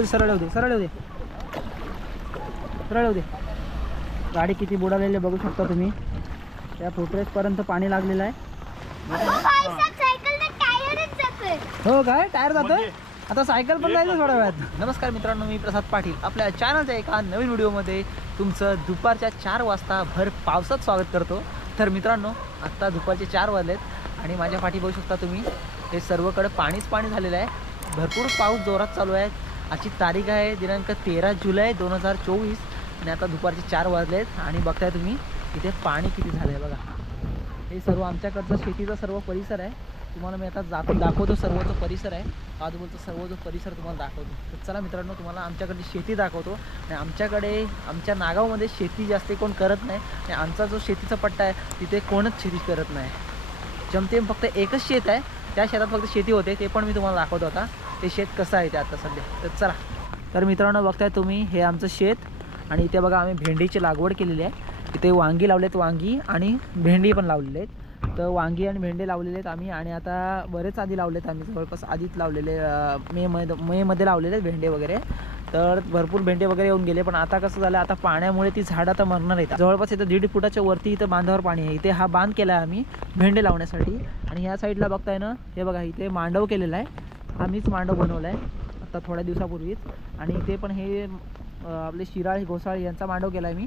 दे सरळ येऊ दे सरळ येऊ दे. सरळ येऊ दे. गाडी किती बुडालेली बघू शकता तुम्ही. त्या फुटरेसपर्यंत पाणी लागलेलं आहे. हो काय? टायर जातोय? आता सायकल पण जायचं थोड्या वेळात. नमस्कार मित्रांनो मी प्रसाद पाटील. आपल्या चॅनलच्या एका नवीन व्हिडिओमध्ये तुमचं दुपारच्या चार वाजता भर पावसात स्वागत करतो. तर मित्रांनो आत्ता दुपारचे चार वाजलेत आणि माझ्या पाठी बघू शकता तुम्ही हे सर्वकडे पाणीच पाणी झालेलं आहे. भरपूर पाऊस जोरात चालू आहे. आजची तारीख आहे दिनांक तेरा जुलै दोन हजार चोवीस आणि आता दुपारचे चार वाजलेत आणि बघताय तुम्ही इथे पाणी किती झालं आहे बघा. हे सर्व आमच्याकडचं शेतीचा सर्व परिसर आहे. तुम्हाला मी आता जातो दाखवतो सर्व जो परिसर आहे. आजूबाजूचा सर्व जो परिसर तुम्हाला दाखवतो. तर चला मित्रांनो तुम्हाला आमच्याकडची शेती दाखवतो. आणि आमच्याकडे आमच्या नागावमध्ये शेती जास्त कोण करत नाही. आणि आमचा जो शेतीचा पट्टा आहे तिथे कोणच शेती करत नाही. जमतेम फक्त एकच शेत आहे. त्या शेतात फक्त शेती होते ते पण मी तुम्हाला दाखवतो आता ते शेत कसं आहे ते आता सध्या. तर चला. तर मित्रांनो बघताय तुम्ही हे आमचं शेत आणि इथे बघा आम्ही भेंडीची लागवड केलेली आहे. इथे वांगी लावलेत वांगी आणि भेंडी पण लावलेले आहेत. तर वांगी आणि भेंडे लावलेले आहेत आम्ही आणि आता बरेच आधी लावलेत आम्ही. जवळपास आधीच लावलेले मे मध्ये मेमध्ये लावलेले आहेत भेंडे वगैरे. तर भरपूर भेंडे वगैरे येऊन गेले पण आता कसं झालं आता पाण्यामुळे ती झाडं आता मरणार आहेत. जवळपास इथं दीड फुटाच्या वरती इथं बांधावर पाणी आहे. इथे हा बांध केला आहे आम्ही भेंडे लावण्यासाठी. आणि ह्या साईडला बघताय ना हे बघा इथे मांडव केलेला आहे. आम्हीच मांडव बनवला आहे आता थोड्या दिवसापूर्वीच. आणि इथे पण हे आपले शिराळ घोसाळ यांचा मांडव केला आहे मी.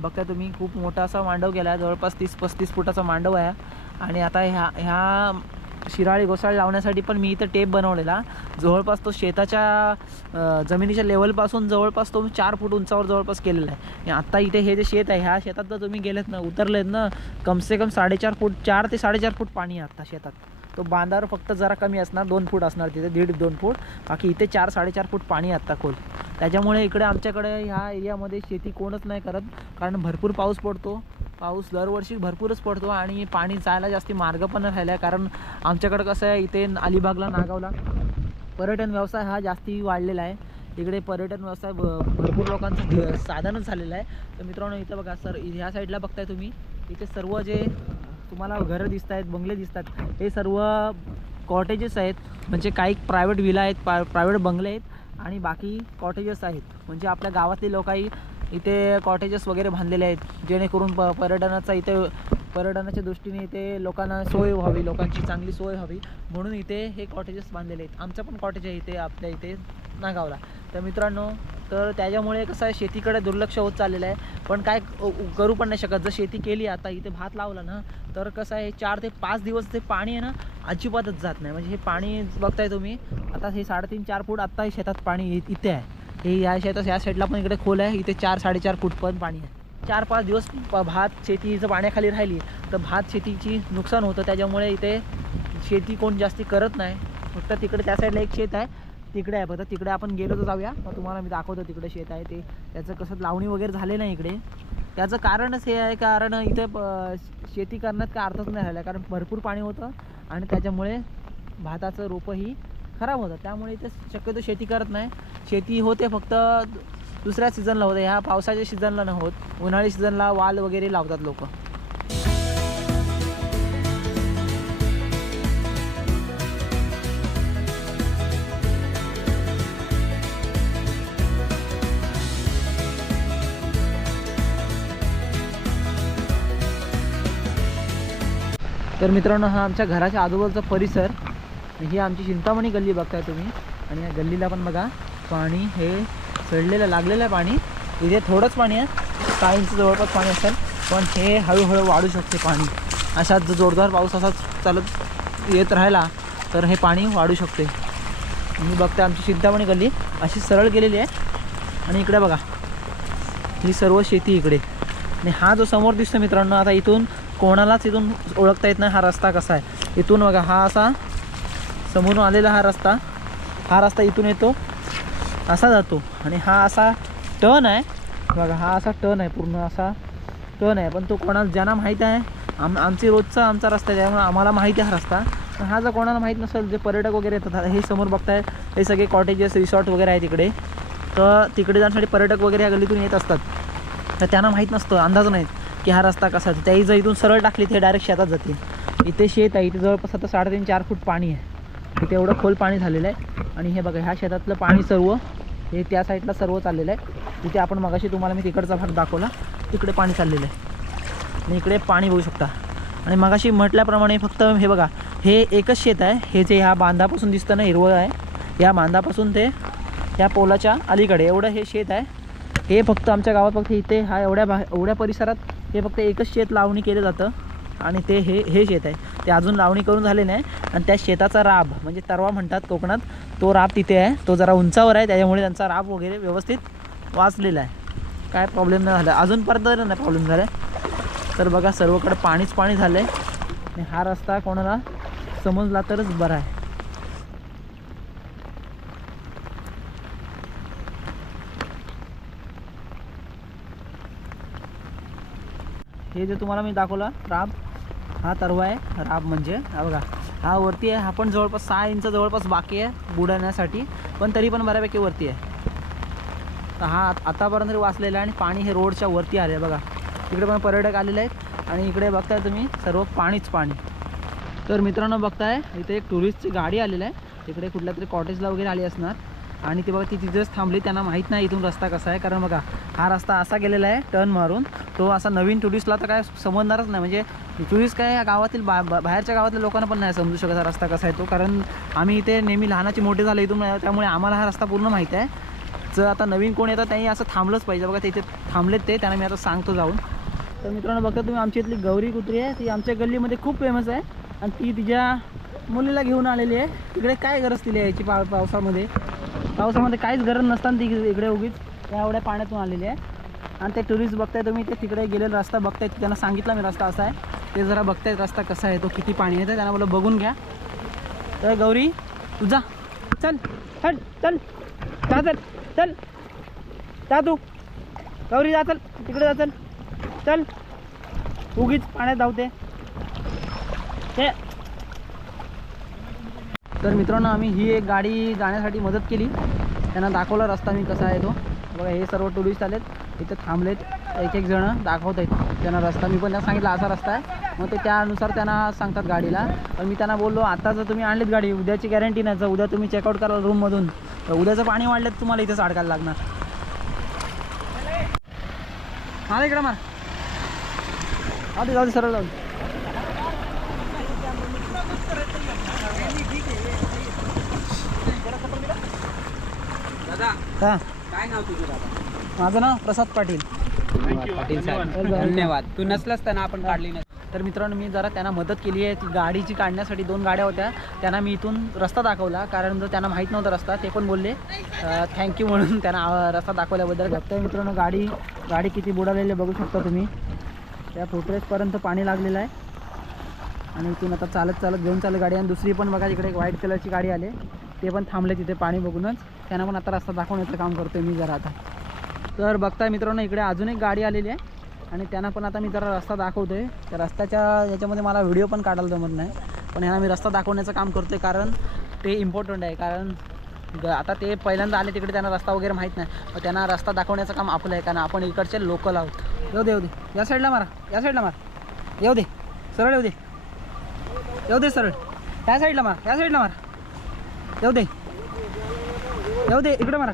बघताय तुम्ही खूप मोठा असा मांडव केला आहे जवळपास तीस पस्तीस फुटाचा मांडव आहे. आणि आता ह्या ह्या शिराळी घोसाळ लावण्यासाठी पण मी इथं टेप बनवलेला. जवळपास तो शेताच्या जमिनीच्या लेवलपासून जवळपास तो चार फूट उंचावर जवळपास केलेला आहे. आणि आत्ता इथे हे जे शेत आहे ह्या शेतात जर तुम्ही गेलेत ना उतरलेत ना कमसे कम साडेचार फूट चार ते साडेचार फूट पाणी आहे आत्ता शेतात. तो बांधावर फक्त जरा कमी असणार दोन फूट असणार तिथे दीड दोन फूट. बाकी इथे चार साडेचार फूट पाणी आत्ता खोल. त्याच्यामुळे इकडे आमच्याकडे ह्या एरियामध्ये शेती कोणच नाही करत कारण भरपूर पाऊस पडतो. पाऊस दरवर्षी भरपूरच पडतो आणि पाणी जायला जास्ती मार्ग पण राहिला. आहे कारण आमच्याकडं कसं आहे इथे अलिबागला नागावला पर्यटन व्यवसाय हा जास्ती वाढलेला आहे. इकडे पर्यटन व्यवसाय भरपूर लोकांचं साधनच झालेलं आहे. तर मित्रांनो इथं बघा सर ह्या साईडला बघताय तुम्ही. इथे सर्व जे तुम्हाला घरं दिसत आहेत बंगले दिसतात हे सर्व कॉटेजेस आहेत. म्हणजे काही प्रायव्हेट विला आहेत पा प्रायव्हेट बंगले आहेत आणि बाकी कॉटेजेस आहेत. म्हणजे आपल्या गावातले लोकही इथे कॉटेजेस वगैरे बांधलेले आहेत जेणेकरून प पर्यटनाचा इथे पर्यटनाच्या दृष्टीने इथे लोकांना सोय व्हावी लोकांची चांगली सोय व्हावी. म्हणून इथे हे कॉटेजेस बांधलेले आहेत. आमचं पण कॉटेज आहे इथे आपल्या इथे नागावला. तर मित्रांनो तर त्याच्यामुळे कसं आहे शेतीकडे दुर्लक्ष होत चाललेलं आहे. पण काय करू पण नाही शकत. जर शेती केली आता इथे भात लावला ना तर कसं आहे चार ते पाच दिवस ते पाणी आहे ना अजिबातच जात नाही. म्हणजे हे पाणी बघताय तुम्ही आता हे साडेतीन चार फूट आत्ता शेतात पाणी इथे आहे. हे या शेतात या साईडला पण इकडे खोल आहे. इथे चार साडेचार फूट पण पाणी आहे. चार पाच दिवस प- भात शेती जर पाण्याखाली राहिली तर भात शेतीची नुकसान होतं. त्याच्यामुळे इथे शेती कोण जास्ती करत नाही. फक्त तिकडे त्या साईडला एक शेत आहे. तिकडे आहे फक्त. तिकडे आपण गेलो तर जाऊया. मग तुम्हाला मी दाखवतो तिकडे शेत आहे ते. त्याचं कसं लावणी वगैरे झाले नाही इकडे. त्याचं कारणच हे आहे. कारण इथे प- शेती करण्यात काय अर्थच नाही राहिला. कारण भरपूर पाणी होतं. आणि त्याच्यामुळे भाताचं रोपंही खराब होतं त्यामुळे इथे शक्यतो शेती करत नाही. शेती होते फक्त दुसऱ्या सीझनला होते. ह्या पावसाच्या सीझनला न होत. उन्हाळी सीझनला वाल वगैरे लावतात लोक. तर मित्रांनो हा आमच्या घराच्या आजूबाजूचा परिसर. ही आमची चिंतामणी गल्ली बघताय तुम्ही. आणि या गल्लीला पण बघा पाणी हे चढलेलं लागलेलं आहे पाणी. इथे थोडंच पाणी आहे. काहींचं जवळपास पाणी असेल. पण हे हळूहळू वाढू शकते पाणी. अशा जर जोरदार पाऊस असाच चालत येत राहिला तर हे पाणी वाढू शकते. मी बघते आमची चिंतामणी गल्ली. अशी सरळ गेलेली आहे. आणि इकडे बघा ही सर्व शेती इकडे. आणि हा जो समोर दिसतो मित्रांनो आता इथून कोणालाच इथून ओळखता येत नाही हा रस्ता कसा आहे. इथून बघा हा असा समोरून आलेला हा रस्ता. हा रस्ता इथून येतो. असा जातो. आणि हा असा टर्न आहे. बघा हा असा टर्न आहे. पूर्ण असा टर्न आहे. पण तो कोणाला ज्यांना माहीत आहे आम आमची रोजचा आमचा रस्ता आहे. त्यामुळे आम्हाला माहिती आहे हा रस्ता. पण हा जर कोणाला माहीत नसेल जे पर्यटक वगैरे येतात हे समोर बघताय हे सगळे कॉटेजेस रिसॉर्ट वगैरे आहे तिकडे. तर तिकडे जाण्यासाठी पर्यटक वगैरे या गल्लीतून येत असतात. तर त्यांना माहीत नसतं अंदाज नाहीत की हा रस्ता कसा आहे. त्याही जर इथून सरळ टाकली ते डायरेक्ट शेतात जाते इथे शेत आहे. इथे जवळपास आता साडेतीन चार फूट पाणी आहे. इथे एवढं खोल पाणी झालेलं आहे. आणि हे बघा ह्या शेतातलं पाणी सर्व हे त्या साईडला सर्व चाललेलं आहे. तिथे आपण मगाशी तुम्हाला मी तिकडचा भाग दाखवला. तिकडे पाणी चाललेलं आहे. आणि इकडे पाणी बघू शकता. आणि मगाशी म्हटल्याप्रमाणे फक्त हे बघा हे एकच शेत आहे. हे जे ह्या बांधापासून दिसतं ना हिरवळ आहे. या बांधापासून ते या पोलाच्या अलीकडे एवढं हे शेत आहे. हे फक्त आमच्या गावात फक्त इथे हा एवढ्या भा एवढ्या परिसरात हे फक्त एकच शेत लावणी केलं जातं. आणि ते हे हे शेत आहे. ते अजून लावणी करून झाले नाही. आणि त्या शेताचा राब म्हणजे तरवा म्हणतात कोकणात तो राब तिथे आहे. तो जरा उंचावर आहे त्याच्यामुळे त्यांचा राब वगैरे व्यवस्थित वाचलेला आहे. काय प्रॉब्लेम नाही झाला. अजूनपर्यंत नाही प्रॉब्लेम झाला. तर बघा सर्वकडे पाणीच पाणी झालं आहे आणि हा रस्ता कोणाला समजला तरच बरा आहे. हे जे तुम्हाला मी दाखवलं राब हा तरवा आहे राब म्हणजे. हा बघा हा वरती आहे हा पण जवळपास सहा इंच जवळपास बाकी आहे बुडण्यासाठी. पण तरी पण बऱ्यापैकी वरती आहे. तर हा आतापर्यंत वाचलेला आहे आणि पाणी हे रोडच्या वरती आले बघा. इकडे पण पर्यटक आलेले आहेत आणि इकडे बघताय तुम्ही सर्व पाणीच पाणी. तर मित्रांनो बघताय इथे एक टुरिस्टची गाडी आलेली आहे. तिकडे कुठल्या तरी कॉटेजला वगैरे आली असणार. आणि ते बघा ती तिथंच थांबली त्यांना माहीत नाही इथून रस्ता कसा आहे. कारण बघा हा रस्ता असा गेलेला आहे टर्न मारून. तो असा नवीन टुरिस्टला तर काय समजणारच नाही. म्हणजे टुरिस्ट काय या गावातील बा बा- बाहेरच्या गावातल्या लोकांना पण नाही समजू शकत हा रस्ता कसा आहे तो. कारण आम्ही इथे नेहमी लहानाचे मोठे झाले इथून त्यामुळे आम्हाला हा रस्ता पूर्ण माहीत आहे. जर आता नवीन कोण येतं त्यांनी असं थांबलंच पाहिजे. बघा ते इथे थांबलेत ते त्यांना मी आता सांगतो जाऊन. तर मित्रांनो बघा तुम्ही आमची इथली गौरी कुत्री आहे. ती आमच्या गल्लीमध्ये खूप फेमस आहे. आणि ती तिच्या मुलीला घेऊन आलेली आहे. तिकडे काय गरज तिला यायची पाव पावसामध्ये? पावसामध्ये काहीच गरज नसताना ती इकडे उगीच त्या एवढ्या पाण्यातून आलेली आहे. आणि ते टुरिस्ट बघताय तुम्ही ते तिकडे गेलेला रस्ता बघतायत त्यांना सांगितलं मी रस्ता असा आहे. ते जरा बघतायत रस्ता कसा आहे तो किती पाणी येतं त्यांना बोला बघून घ्या. तर गौरी तुझा चल चल चल. जा चल चल. जा तू. गौरी जा चल. तिकडे जा चल. चल. उगीच पाण्यात धावते. ते तर मित्रांनो आम्ही ही एक गाडी जाण्यासाठी मदत केली. त्यांना दाखवला रस्ता मी कसा आहे तो. बघा हे सर्व टुरिस्ट आलेत. इथे थांबलेत. एक एक जण दाखवत आहेत. त्यांना रस्ता मी पण त्यांना सांगितलं असा रस्ता आहे. मग ते त्यानुसार त्यांना सांगतात गाडीला. पण मी त्यांना बोललो आता जर तुम्ही आणलीत गाडी उद्याची गॅरंटी नाही जर उद्या तुम्ही चेकआउट कराल रूममधून तर उद्याचं पाणी वाढलं तर तुम्हाला इथेच अडकायला लागणार. हा इकडं मार. आधी जाऊ दे सरळ जाऊ हा काय नाव तुझं दादा? माझं नाव प्रसाद पाटील. पाटील साहेब. धन्यवाद. तू नसलास तर आपण काढली नसती. तर मित्रांनो मी जरा त्यांना मदत केली आहे. ती गाडीची काढण्यासाठी दोन गाड्या होत्या. त्यांना मी इथून रस्ता दाखवला. कारण जर त्यांना माहीत नव्हता रस्ता ते पण बोलले थँक्यू म्हणून त्यांना अं, रस्ता दाखवल्याबद्दल. बघताय मित्रांनो गाडी गाडी किती बुडालेली आहे बघू शकता तुम्ही. त्या फुटरेजपर्यंत पाणी लागलेलं आहे. आणि इथून आता चालत चालत घेऊन चालत गाडी आणि दुसरी पण बघा इकडे एक व्हाईट कलरची गाडी आली ते पण थांबले तिथे पाणी बघूनच. त्यांना पण आता रस्ता दाखवण्याचं काम करतोय मी जरा आता. तर बघताय मित्रांनो इकडे अजून एक गाडी आलेली आहे. आणि त्यांना पण आता मी जरा रस्ता दाखवतोय. त्या रस्त्याच्या याच्यामध्ये मला व्हिडिओ पण काढायला जमत नाही. पण ह्यांना मी रस्ता दाखवण्याचं काम करतोय कारण ते इम्पॉर्टंट आहे. कारण ग- आता ते पहिल्यांदा आले तिकडे त्यांना रस्ता वगैरे माहीत नाही. पण त्यांना रस्ता दाखवण्याचं काम आपलं आहे. कारण आपण इकडचे लोकल आहोत. येऊ दे येऊ दे. या साईडला मारा. या साईडला मार. येऊ दे. सरळ येऊ दे. येऊ दे सरळ. त्या साईडला मार. त्या साईडला मारा. येऊ दे येऊ दे इकडे मारा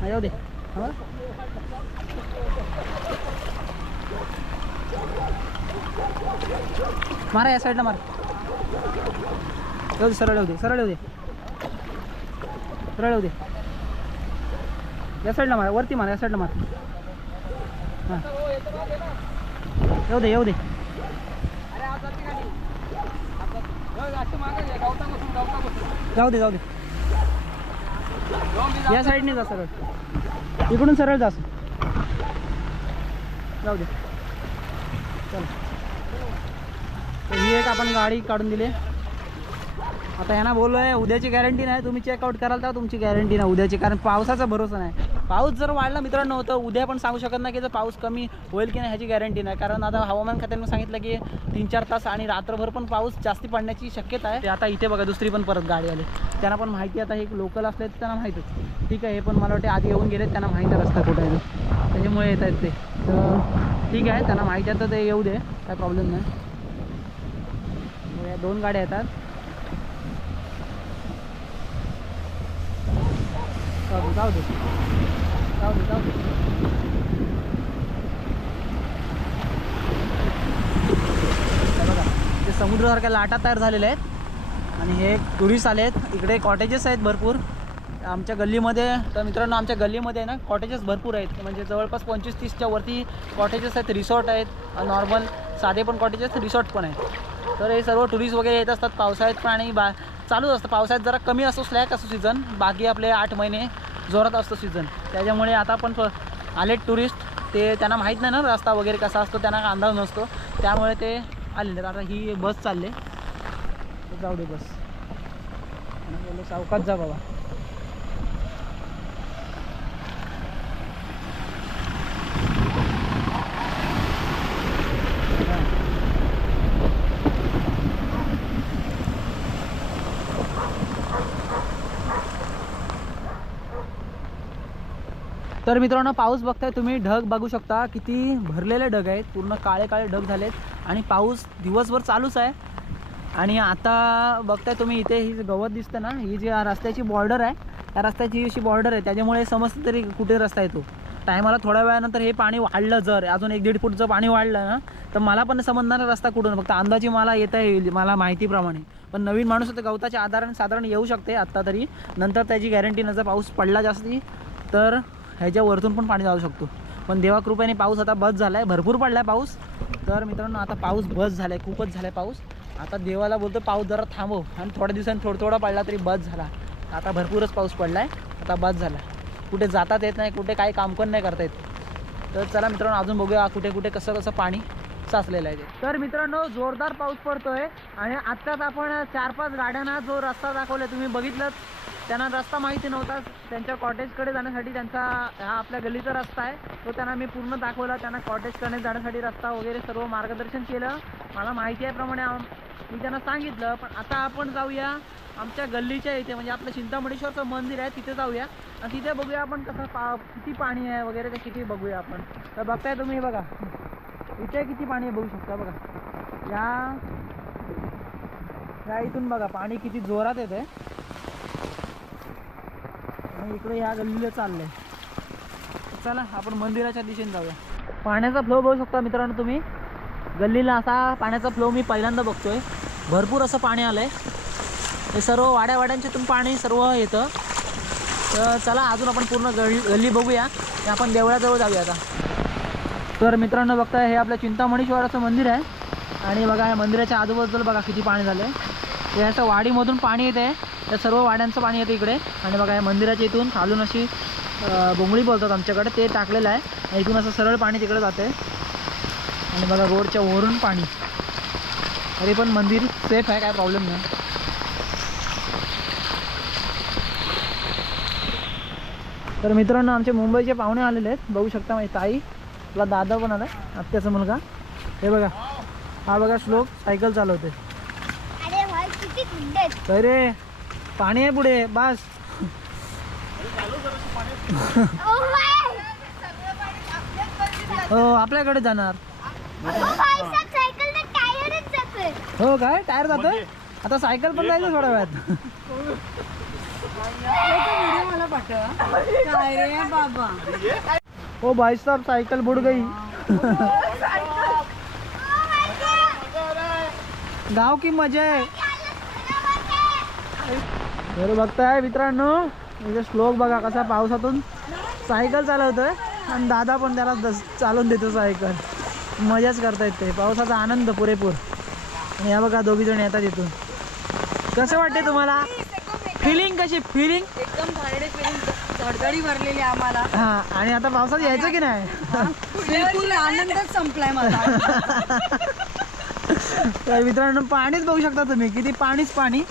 हा येऊ दे हा मारा या साईडला मार येऊ दे सरळ येऊ दे सरळ येऊ दे सरळ येऊ दे या साईडला मारा वरती मारा या साईडला मार हां येऊ दे येऊ दे जाऊ दे जाऊ दे. या साईडने जा सरळ. इकडून सरळ जा. जाऊ दे. चल. ही एक आपण गाडी काढून दिली. आता ह्यांना आहे उद्याची गॅरंटी नाही तुम्ही चेकआउट कराल तर तुमची गॅरंटी नाही उद्याची. कारण पावसाचा भरोसा नाही. पाऊस जर वाढला मित्रांनो तर उद्या पण सांगू शकत नाही की जर पाऊस कमी होईल की नाही ह्याची गॅरंटी नाही. कारण आता हवामान खात्याने सांगितलं की तीन चार तास आणि रात्रभर पण पाऊस जास्ती पडण्याची शक्यता आहे. ते आता इथे बघा दुसरी पण परत गाडी आली. त्यांना पण माहिती आता हे लोकल असले तर त्यांना माहीतच ठीक आहे हे पण मला वाटते आधी येऊन गेले त्यांना माहीत आहे रस्ता कुठे आहे. त्याच्यामुळे येत आहेत ते. तर ठीक आहे त्यांना माहिती आहे तर ते येऊ दे काय प्रॉब्लेम नाही. दोन गाड्या येतात. जाऊ दे. बघा ते समुद्रासारख्या लाटा तयार झालेल्या आहेत. आणि हे टुरिस्ट आले आहेत. इकडे कॉटेजेस आहेत भरपूर. आमच्या गल्लीमध्ये तर मित्रांनो आमच्या गल्लीमध्ये ना कॉटेजेस भरपूर आहेत. म्हणजे जवळपास पंचवीस तीसच्या वरती कॉटेजेस आहेत रिसॉर्ट आहेत. नॉर्मल साधे पण कॉटेजेस रिसॉर्ट पण आहेत. तर हे सर्व टुरिस्ट वगैरे येत असतात. पावसाळ्यात पण आणि बा चालूच असतं. पावसाळ्यात जरा कमी असतो स्लॅक असतो सीझन. बाकी आपले आठ महिने जोरात असतो सीझन त्याच्यामुळे आता पण आले टुरिस्ट ते त्यांना माहीत नाही ना रस्ता वगैरे कसा असतो त्यांना अंदाज नसतो. त्यामुळे ते आलेले आता ही बस चालले जाऊ दे बस. सावकाश जा बाबा. तर मित्रांनो पाऊस बघताय तुम्ही. ढग बघू शकता. किती भरलेले ढग आहेत. पूर्ण काळे काळे ढग झालेत. आणि पाऊस दिवसभर चालूच आहे. आणि आता बघताय तुम्ही इथे ही जी गवत दिसतं ना ही जी रस्त्याची बॉर्डर आहे त्या रस्त्याची अशी बॉर्डर आहे. त्याच्यामुळे समजतं तरी कुठे रस्ता येतो टायमाला थोड्या वेळानंतर हे पाणी वाढलं जर अजून एक दीड फूटचं पाणी वाढलं ना तर मला पण समजणार रस्ता कुठून? फक्त अंदाजे मला येता येईल मला माहितीप्रमाणे. पण नवीन माणूस तर गवताच्या आधाराने साधारण येऊ शकते आत्ता तरी. नंतर त्याची गॅरंटी नजर पाऊस पडला जास्ती तर ह्याच्या वरतून पण पाणी जाऊ शकतो. पण देवाकृपेने पाऊस आता बस झाला आहे भरपूर पडला आहे पाऊस. तर मित्रांनो आता पाऊस बस झाला आहे खूपच झाला आहे पाऊस. आता देवाला बोलतो पाऊस जरा थांबव. आणि थोड्या दिवसांनी थोडा थोडा पडला तरी बस झाला. आता भरपूरच पाऊस पडला आहे आता बस झाला. कुठे जातात येत नाही कुठे काही काम पण नाही करता येत. तर चला मित्रांनो अजून बघूया कुठे कुठे कसं कसं पाणी साचलेलं आहे ते. तर मित्रांनो जोरदार पाऊस पडतोय. आणि आत्ताच आपण चार पाच गाड्यांना जो रस्ता दाखवला तुम्ही बघितलं त्यांना रस्ता माहिती नव्हता. त्यांच्या कॉटेजकडे जाण्यासाठी त्यांचा हा आपल्या गल्लीचा रस्ता आहे. तो त्यांना मी पूर्ण दाखवला. त्यांना कॉटेजकडे जाण्यासाठी रस्ता वगैरे सर्व मार्गदर्शन केलं. मला माहिती आहे प्रमाणे मी त्यांना सांगितलं पण आता आपण जाऊया आमच्या गल्लीच्या इथे म्हणजे आपलं चिंतामणेश्वरचं मंदिर आहे तिथे जाऊया. आणि तिथे बघूया आपण कसं पा किती पाणी आहे वगैरे ते किती बघूया आपण. तर बघताय तुम्ही बघा. इथे किती पाणी आहे बघू शकता बघा. या या इथून बघा पाणी किती जोरात येत आहे आणि इकडे ह्या गल्लीला चाललंय. आहे चला आपण मंदिराच्या दिशेने जाऊया. पाण्याचा फ्लो बघू शकता मित्रांनो तुम्ही. गल्लीला असा पाण्याचा फ्लो मी पहिल्यांदा बघतोय. भरपूर असं पाणी आलंय. हे सर्व वाड्या वाड्यांच्यातून पाणी सर्व येतं. तर चला अजून आपण पूर्ण गल्ली गल्ली बघूया. आणि आपण देवळाजवळ जाऊया आता. तर मित्रांनो बघताय हे आपल्या चिंतामणीश्वराचं मंदिर आहे. आणि बघा या मंदिराच्या आजूबाजूला बघा किती पाणी झालं आहे हे असं वाडीमधून पाणी येते त्या सर्व वाड्यांचं पाणी येतं इकडे. आणि बघा या मंदिराच्या इथून खालून अशी बोंगळी बोलतात आमच्याकडे. ते टाकलेलं आहे. आणि इथून असं सरळ पाणी तिकडे जाते आणि बघा रोडच्या वरून पाणी. तरी पण मंदिर सेफ आहे काय प्रॉब्लेम नाही. तर मित्रांनो आमचे मुंबईचे पाहुणे आलेले आहेत. बघू शकता माझी ताई. आपला दादा पण आला आत्याचा मुलगा. हे बघा. हा बघा श्लोक. सायकल चालवते. अरे! पाणी आहे पुढे बस. ओ हो आपल्याकडे जाणार. ओ हो काय? टायर जातोय? आता सायकल पण जायचं थोड्या वेळात. बाबा हो भाई साहब सायकल बुड गई. गाव की मजा आहे. तर बघताय मित्रांनो इथे श्लोक बघा कसा पावसातून सायकल चालवतोय. आणि दादा पण त्याला दस चालवून देतो सायकल. मजाच करतायत ते. पावसाचा आनंद पुरेपूर. आणि या बघा दोघी जण येतात इथून. कसं वाटते तुम्हाला? फिलिंग कशी? फिलिंग एकदम फिलिंग धडधडी भरलेली आम्हाला. हा आणि आता पावसात यायचं की नाही? बिलकुल आनंदच संपलाय माझा. तर मित्रांनो पाणीच बघू शकता तुम्ही. किती पाणीच पाणी.